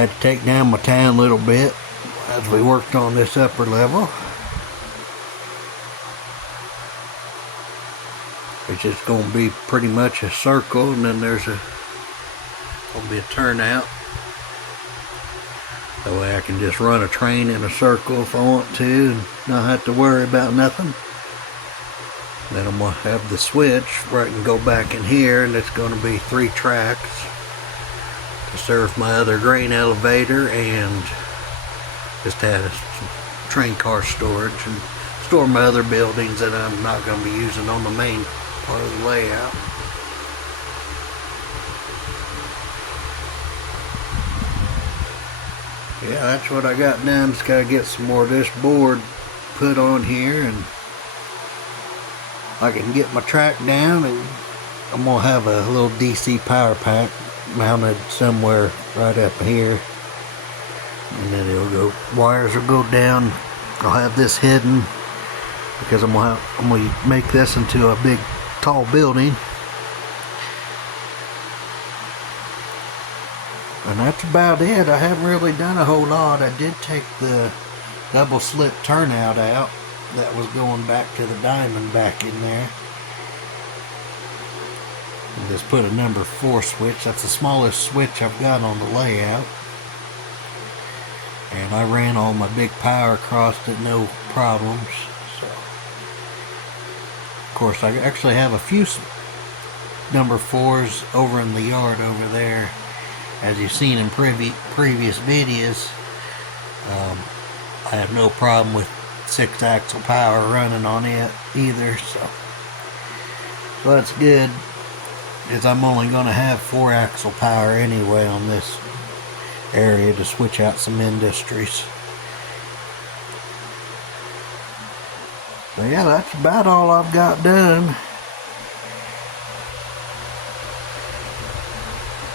Had to take down my tan a little bit as we worked on this upper level. It's just going to be pretty much a circle, and then there's going to be a turnout. That way I can just run a train in a circle if I want to and not have to worry about nothing. Then I'm going to have the switch where I can go back in here, and it's going to be 3 tracks to serve my other grain elevator and just have some train car storage and store my other buildings that I'm not going to be using on the main part of the layout. Yeah, that's what I got done. Just gotta get some more of this board put on here, and I can get my track down, and I'm gonna have a little DC power pack mounted somewhere right up here, and then it'll go, wires will go down. I'll have this hidden because I'm gonna make this into a big tall building. And that's about it. I haven't really done a whole lot. I did take the double slit turnout out that was going back to the diamond back in there. And just put a number 4 switch. That's the smallest switch I've got on the layout. And I ran all my big power across it, no problems. So, of course, I actually have a few number 4s over in the yard over there. As you've seen in previous videos, I have no problem with 6-axle power running on it either, so that's good, because I'm only going to have 4-axle power anyway on this area to switch out some industries. So yeah, that's about all I've got done.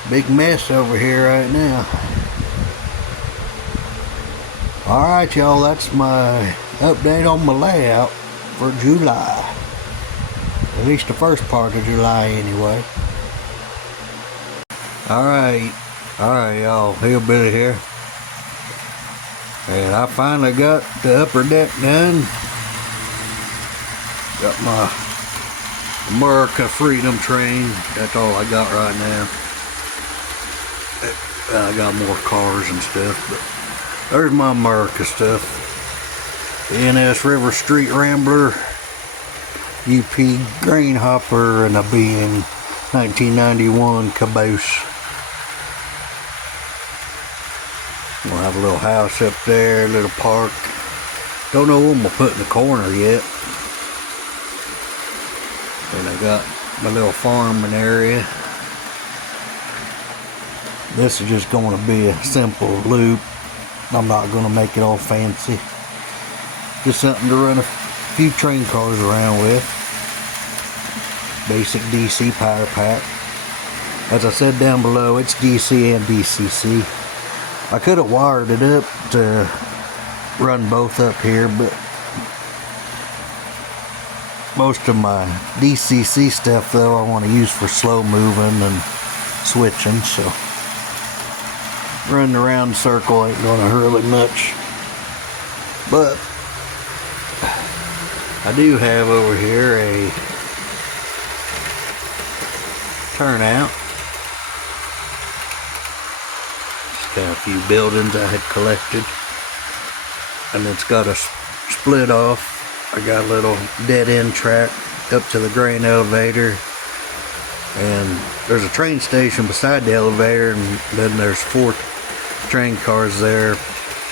Big mess over here right now. Alright y'all, that's my update on my layout for July. At least the first part of July anyway. Alright y'all, Hillbilly here. And I finally got the upper deck done. Got my America Freedom train. That's all I got right now. I got more cars and stuff, but there's my America stuff. The NS River Street Rambler, UP grain hopper, and a BN 1991 Caboose. We'll have a little house up there, a little park. Don't know what I'm gonna put in the corner yet. And I got my little farming area. This is just going to be a simple loop. I'm not going to make it all fancy. Just something to run a few train cars around with. Basic DC power pack. As I said down below, it's DC and DCC. I could have wired it up to run both up here, but most of my DCC stuff though I want to use for slow moving and switching, so running around the circle ain't gonna hurt much. But I do have over here a turnout. Just got a few buildings I had collected, and it's got a split off. I got a little dead end track up to the grain elevator, and there's a train station beside the elevator, and then there's 4 train cars there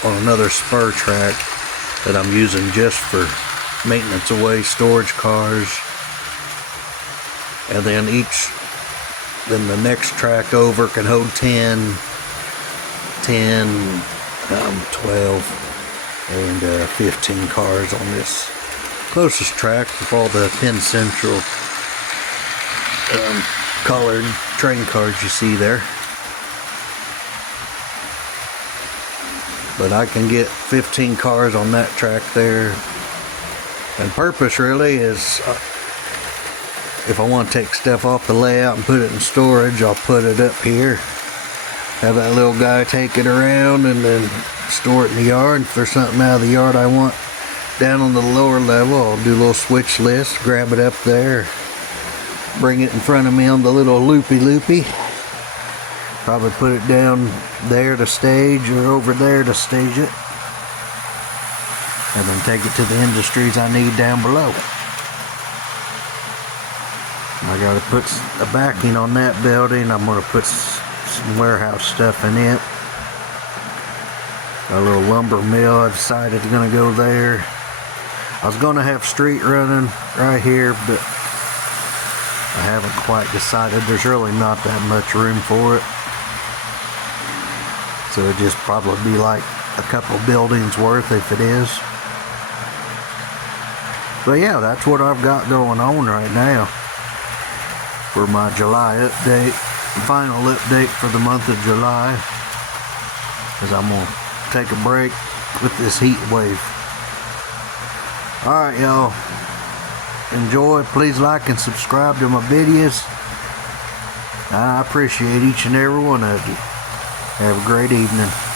on another spur track that I'm using just for maintenance away storage cars. And then the next track over can hold 10, 12 and 15 cars on this closest track with all the Penn Central colored train cars you see there. But I can get 15 cars on that track there. And purpose really is, if I want to take stuff off the layout and put it in storage, I'll put it up here. have that little guy take it around and then store it in the yard. If there's something out of the yard I want down on the lower level, I'll do a little switch list, grab it up there, bring it in front of me on the little loopy. Probably put it down there to stage or over there to stage it. And then take it to the industries I need down below. I gotta put a backing on that building. I'm gonna put some warehouse stuff in it. A little lumber mill I decided is gonna go there. I was gonna have street running right here, but I haven't quite decided. There's really not that much room for it. So it'd just probably be like a couple buildings worth if it is. But yeah, that's what I've got going on right now for my July update. Final update for the month of July. Because I'm going to take a break with this heat wave. Alright, y'all. Enjoy. Please like and subscribe to my videos. I appreciate each and every one of you. Have a great evening.